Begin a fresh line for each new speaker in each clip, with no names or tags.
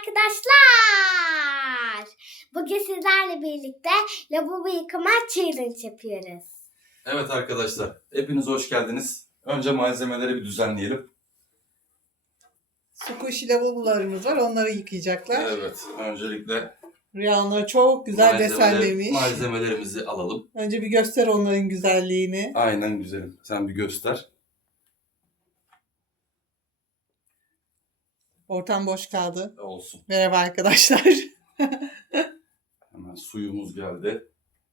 arkadaşlar. Bugün sizlerle birlikte lavabo yıkama challenge yapıyoruz.
Evet arkadaşlar, hepiniz hoş geldiniz. Önce malzemeleri bir düzenleyelim.
Squishy lavabolarımız var, onları yıkayacaklar.
Evet, öncelikle
Rüyalar çok güzel desenlemiş.
malzemelerimizi alalım.
Önce bir göster onların güzelliğini.
Aynen güzelim, sen bir göster.
Ortam boş kaldı.
Olsun.
Merhaba arkadaşlar.
Hemen suyumuz geldi.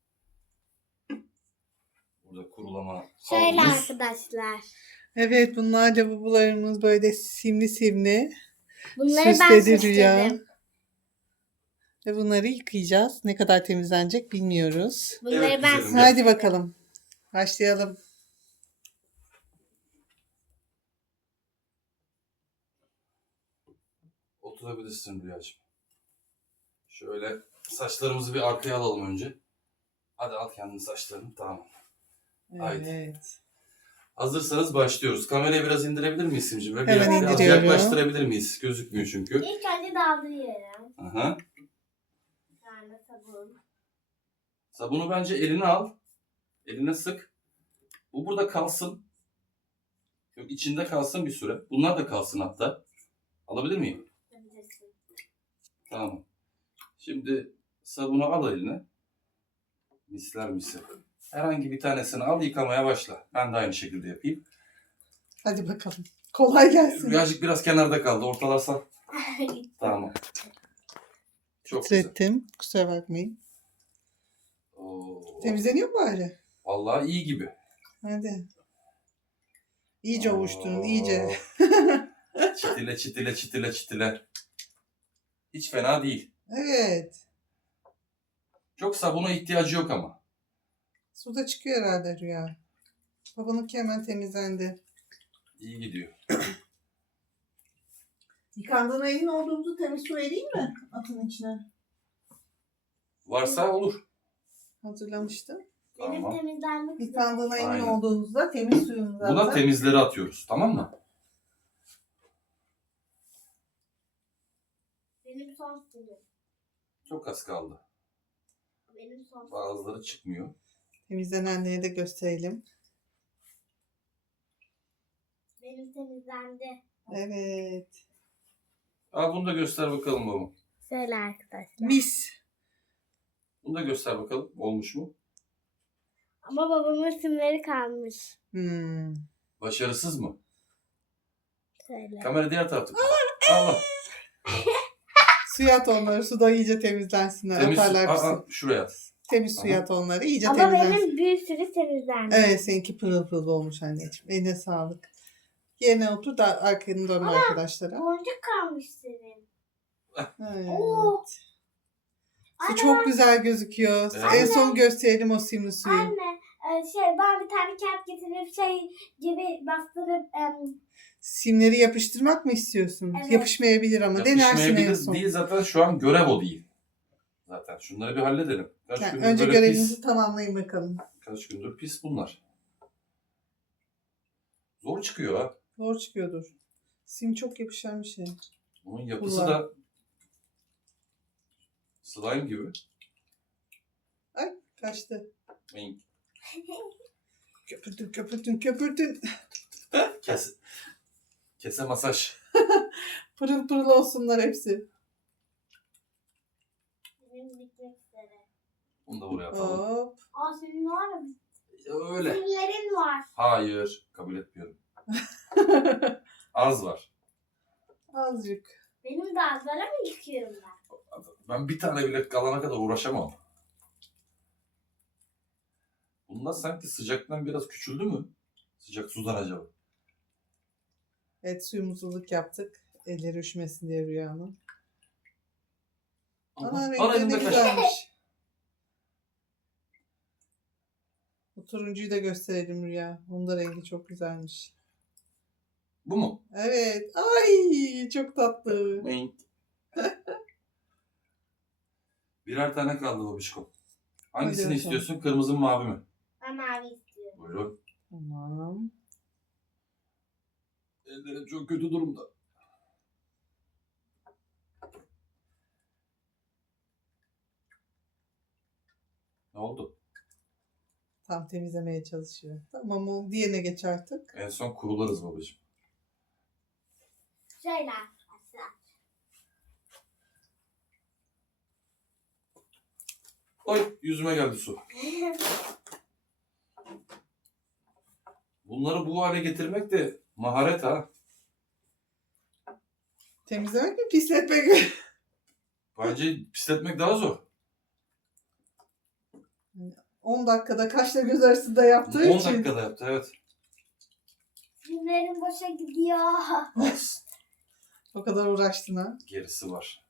Burada kurulama
Şöyle
havlumuz.
arkadaşlar.
Evet, bunlar lavabolarımız böyle simli simli.
Bunları ben
Süsledi Rüya.
süsledim.
Ve bunları yıkayacağız. Ne kadar temizlenecek bilmiyoruz.
Bunları
Evet,
ben
güzelim.
Hadi bakalım. Başlayalım.
Oturabilirsin Rüyacığım. Şöyle saçlarımızı bir arkaya alalım önce. Hadi al kendini saçlarını, tamam. Haydi.
Evet.
Hazırsanız başlıyoruz. Kamerayı biraz indirebilir miyiz Simcim?
Hemen
Biraz
indiriyorum.
yaklaştırabilir miyiz? Gözükmüyor çünkü.
ilk önce daldırıyorum.
Aha.
Yani sabun.
Sabunu bence eline al. Eline sık. Bu burada kalsın. Yok, içinde kalsın bir süre. Bunlar da kalsın hatta. Alabilir miyim?
Yapabilirsin.
Tamam. Şimdi sabunu al eline. Misler misli. Herhangi bir tanesini al, yıkamaya başla. Ben de aynı şekilde yapayım.
Hadi bakalım. Kolay gelsin.
Birazcık biraz kenarda kaldı. Ortalarsan. Tamam. Çok güzel.
Titrettim. Kusura bakmayın.
Oo.
Temizleniyor mu bari?
Vallahi iyi gibi.
Hadi. İyice ovuşturun, iyice.
Çitile çitile çitile çitile. Hiç fena değil.
Evet.
Çok sabuna ihtiyacı yok ama.
Suda çıkıyor herhalde Rüya. Babanınki hemen temizlendi.
İyi gidiyor.
Yıkandığına emin olduğumuzu temiz su vereyim mi atın içine?
Varsa olur.
Hazırlamıştım.
Benim
Tamam.
temizlenmek üzere.
Yıkandığına emin
Aynen.
olduğunuzda temiz suyunuzu
Buna
atın.
temizleri atıyoruz. Tamam mı?
Benim son suyum.
Çok az kaldı.
Benim son suyum.
Bazıları çıkmıyor.
Temizlenenleri de gösterelim.
Benim temizlendi.
Evet.
Al bunu da göster bakalım babam.
Şöyle arkadaşlar.
Mis.
Bunu da göster bakalım. Olmuş mu?
Ama babamın simleri kalmış.
Başarısız mı?
Şöyle.
Kamera diğer tarafta. Allah.
Suya at onları. Suda iyice temizlensinler.
Temiz su.
Atarlar
Aa,
pisi.
şuraya at.
Temiz suya
Aha.
at onları. İyice
Ama
temizlensin.
benim bir sürü temizlendi.
Evet, seninki pırıl pırıl olmuş anneciğim. Eline sağlık. Yerine otur da arkanı dönme arkadaşlara.
Boncuk kalmış senin.
Evet.
Oo.
Su
Anne,
çok güzel gözüküyor.
Evet.
En son gösterelim o simli suyu.
Anne, ben bir tane kağıt getirip gibi bastırıp
Simleri yapıştırmak mı istiyorsun?
Evet.
Yapışmayabilir ama denersin en
Yapışmayabilir
son.
değil, zaten şu an görev o değil. Zaten şunları bir halledelim. Kaç
Yani
gündür
önce
böyle
görevinizi
pis.
tamamlayın bakalım.
Kaç gündür pis bunlar. Zor çıkıyor ha.
Zor çıkıyordur. Sim çok yapışan bir şey.
Bunun yapısı
Kullan.
da slime gibi.
Ay kaçtı.
Mink.
Köpürdün köpürdün köpürdün.
Kese masaj.
Pırıl pırıl olsunlar hepsi.
benim bitmek üzere.
Bunu da buraya atalım.
Hop.
Senin var mı?
Öyle.
Simlerin var.
Hayır. Kabul etmiyorum. Az var.
Azıcık.
Benim de azlara mı yıkıyorum ben?
Ben bir tane bile kalana kadar uğraşamam. Bunlar sanki sıcaktan biraz küçüldü mü? Sıcak sudan acaba?
Evet, suyumuzu ılık yaptık. Elleri üşümesin diye Rüya'nın. Ana
Ana
renkleri ne
elimde kaç.
güzelmiş. Bu turuncuyu da gösterelim Rüya. Onun da rengi çok güzelmiş.
Bu mu?
Evet. Ay çok tatlı.
Mink. Birer tane kaldı babişkom. Hangisini
bakalım.
istiyorsun? Kırmızı mı mavi mi?
Ben mavi istiyorum.
Buyurun.
Tamam.
Ellerim çok kötü durumda. oldu?
Tam temizlemeye çalışıyor. Tamam, o diğerine geç artık.
En son kurularız babacığım.
Şöyle arkadaşlar.
Oy yüzüme geldi su. Bunları bu hale getirmek de maharet ha.
Temizlemek mi, pisletmek mi?
Bence pisletmek daha zor.
10 dakikada kaşla göz arasında yaptığı
10
için.
dakikada yaptı evet.
Günlerim boşa gidiyor.
O kadar uğraştın ha.
Gerisi var.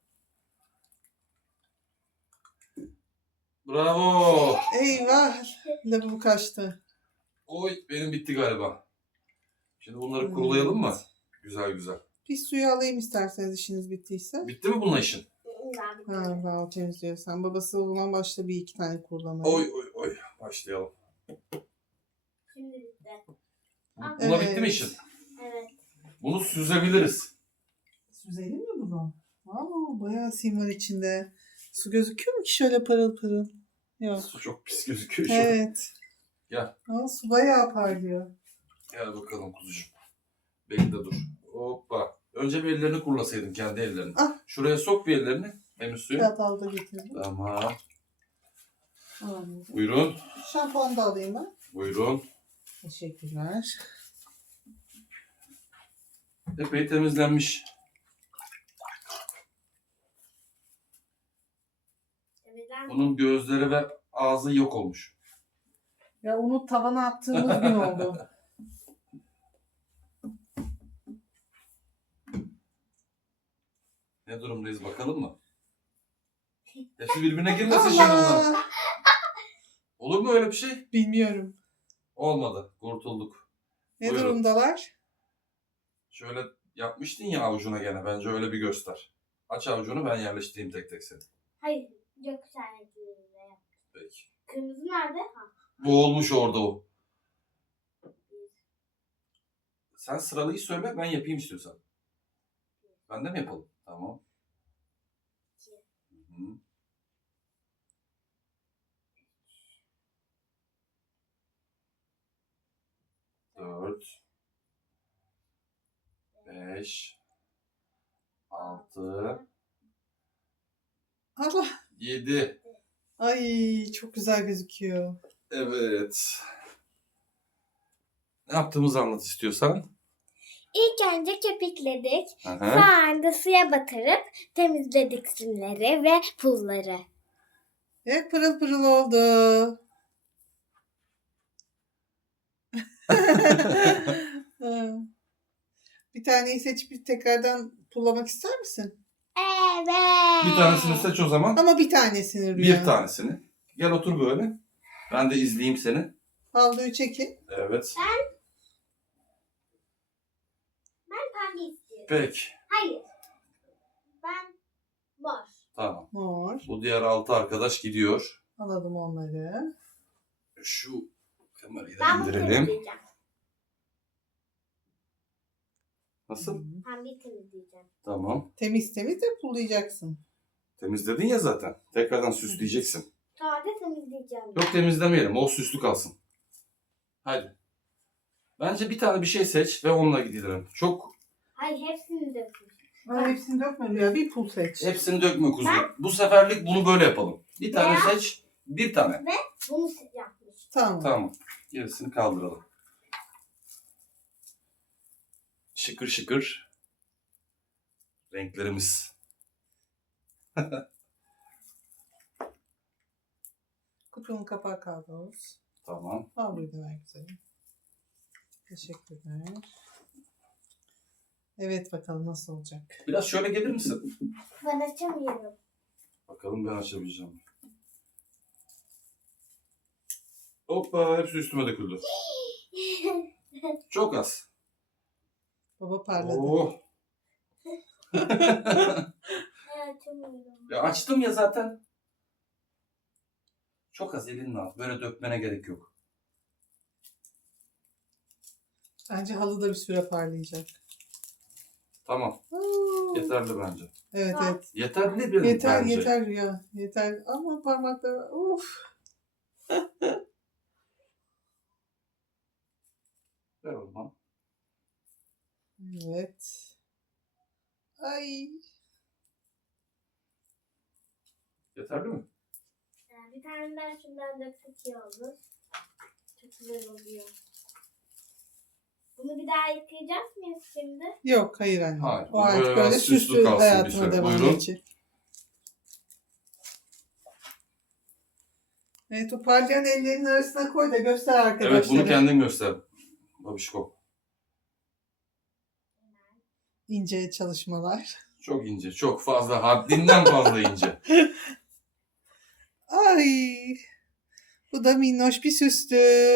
Bravo.
Eyvah. Lavabo kaçtı.
Oy benim bitti galiba. Şimdi bunları
Evet.
kurulayalım mı? Güzel güzel.
Bir suyu alayım isterseniz işiniz bittiyse.
Bitti mi bununla işin?
Ha, daha o temizliyor. Sen babası o zaman başla bir iki tane kurulamaya.
Oy oy oy. Başlayalım.
Şimdi bitti.
Buna
Evet.
bitti mi işin?
Evet.
Bunu süzebiliriz.
Süzelim mi bunu? Aa, bayağı sim var içinde. Su gözüküyor mu ki şöyle parıl parıl? Yok.
Su çok pis gözüküyor şu an.
Evet.
Gel.
Aa, su bayağı parlıyor.
Gel bakalım kuzucuğum. Bekle dur. Hoppa. Önce bir ellerini kurulasaydın kendi ellerini.
Ah.
Şuraya sok bir ellerini. Hem suyu.
Çatal da getirdim.
Tamam.
Anladım.
Buyurun.
Şampuan da alayım ben.
Buyurun.
Teşekkürler.
Epey temizlenmiş. Bunun gözleri ve ağzı yok olmuş.
Ya onu tavana attığımız gün oldu.
Ne durumdayız bakalım mı? Hepsi birbirine girmesin şimdi bunlar.
Allah!
Olur mu öyle bir şey?
Bilmiyorum.
Olmadı. Kurtulduk.
Ne
Buyurun.
durumdalar?
Şöyle yapmıştın ya avucuna gene. Bence öyle bir göster. Aç avucunu ben yerleştireyim tek tek seni.
Hayır. Gökkuşağı renklerinde yap.
Peki.
Kırmızı nerede? Ha.
Bu olmuş orada o. Sen sıralıyı söyle ben yapayım istiyorsan. Ben de mi yapalım? Tamam. Hı. 4 5 6
Allah!
7.
Ay, çok güzel gözüküyor.
Evet. Ne yaptığımızı anlat istiyorsan.
İlk önce köpükledik.
Aha.
Sonra da suya batırıp temizledik simleri ve pulları.
Evet, pırıl pırıl oldu. Ha. Bir taneyi seçip tekrardan pullamak ister misin?
Evet.
Bir tanesini seç o zaman.
Ama bir tanesini Rüya.
Bir tanesini. Gel otur böyle. Ben de izleyeyim seni.
Havluyu çekin.
Evet.
Ben pembe istiyorum.
Peki.
Hayır. Ben mor.
Tamam.
Mor.
Bu diğer 6 arkadaş gidiyor.
Alalım onları.
Şu kamerayı da
Ben bunu
indirelim.
temizleyeceğim.
Nasıl?
Pembeyi temizleyeceğim.
Tamam.
Temiz temiz de pullayacaksın.
Temizledin ya zaten. Tekrardan süsleyeceksin.
Sonra da temizleyeceğim.
Yok temizlemeyelim. O süslü kalsın. Hadi. Bence bir tane bir şey seç ve onunla gidelim. Çok
Hayır hepsini dökmüş.
Ay, hepsini dökme Rüya. Bir pul seç.
hepsini dökme kuzu. Bu seferlik bunu böyle yapalım. Bir tane
Ya.
seç. Bir tane.
Bunu yapmış.
Tamam.
Tamam. Gerisini kaldıralım. Şıkır şıkır. Renklerimiz.
Kutunun kapağı kaldı Oğuz.
Tamam.
Havluyu da ver güzelim. Teşekkürler. Evet, bakalım nasıl olacak.
Biraz şöyle gelir misin?
Ben açamıyorum.
Bakalım ben açabileceğim. Hoppa hepsi üstüme döküldü. Çok az.
Baba parladı.
Oh.
Ben açamıyorum.
Ya açtım ya zaten. Çok az elinle al. Böyle dökmene gerek yok.
Bence halı da bir süre parlayacak.
Tamam.
Oo.
Yeterli bence.
Evet
Ha.
evet.
Yeterli bir
Yeter
bence.
yeter Rüya. Yeter. Ama parmaklar of.
Ver o zaman.
Evet. Ay.
Yeterli mi?
Bir tane daha şundan döksek iyi olur. Çok güzel oluyor. Bunu bir daha yıkayacağız mıyız şimdi?
Yok hayır anne.
Hayır,
O artık
böyle
böyle
biraz süslü
süslü
kalsın bir
hayatına
süre.
devam
Buyurun.
edecek. Evet, o parlayan ellerinin arasına koy da göster arkadaşlara.
Evet, bunu kendin göster. Babişko.
İnce çalışmalar.
Çok ince, çok fazla, haddinden fazla ince.
Ay. Bu da minnoş bir süslü.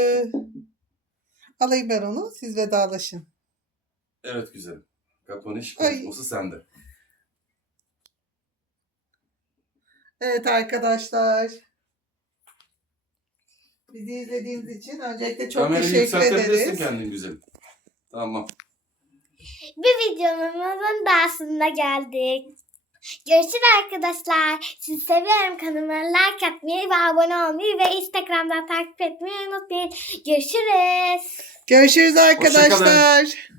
Alayım ben onu. Siz vedalaşın.
Evet güzelim. Kaponiş
Ay.
konuşması sende.
Evet arkadaşlar. Bizi izlediğiniz için öncelikle çok
Kamerayı
teşekkür
yükseltebilirsin
ederiz.
kendin güzelim. Tamam.
Bir videomuzun daha sonuna geldik. Görüşürüz arkadaşlar. Sizi seviyorum. Kanalıma like atmayı ve abone olmayı ve Instagram'dan takip etmeyi unutmayın. Görüşürüz.
Görüşürüz
Hoşça kalın.
arkadaşlar.